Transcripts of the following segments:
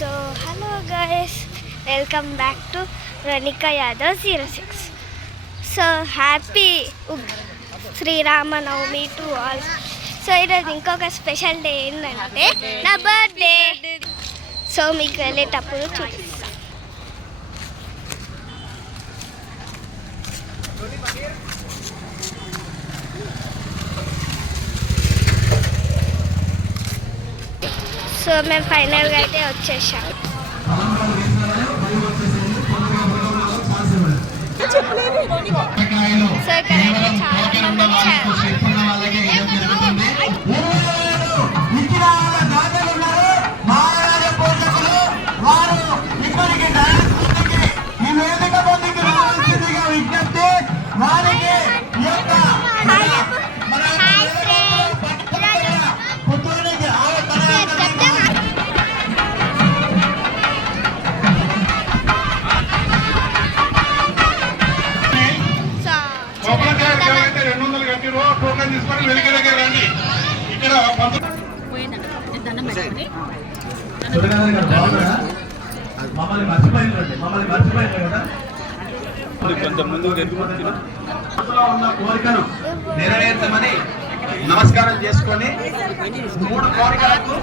So hello guys, welcome back to Ranika Yadav 06. So happy Sri Rama Navami to all. So ఈరోజు ఇంకొక special day ఏంటంటే నా birthday. So మీకు వెళ్ళేటప్పుడు చూపిస్తాను. సో మేము ఫైనల్గా అయితే వచ్చేసాం. సో ఇక్కడైతే చాలా మంది వచ్చారు. మమ్మల్ని మర్చిపోయింది కదా. ఉన్న కోరికను నెరవేర్చమని నమస్కారం చేసుకొని 3 కోరికలకు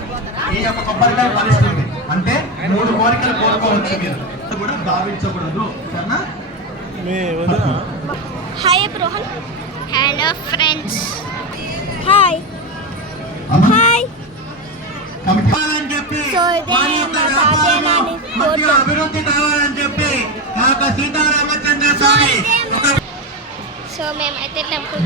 ఈ యొక్క కొబ్బరికాయ ఫలిస్తుంది. అంటే 3 కోరికలు కోరుకోవచ్చు, మీరు కూడా భావించకూడదు. సరేనా? Hi Rohan. Hello friends. Hi hi. కావాలని చెప్పి అభివృద్ధి కావాలని చెప్పి సీతారామచంద్ర స్వామి. సో మేమైతే టెంపుల్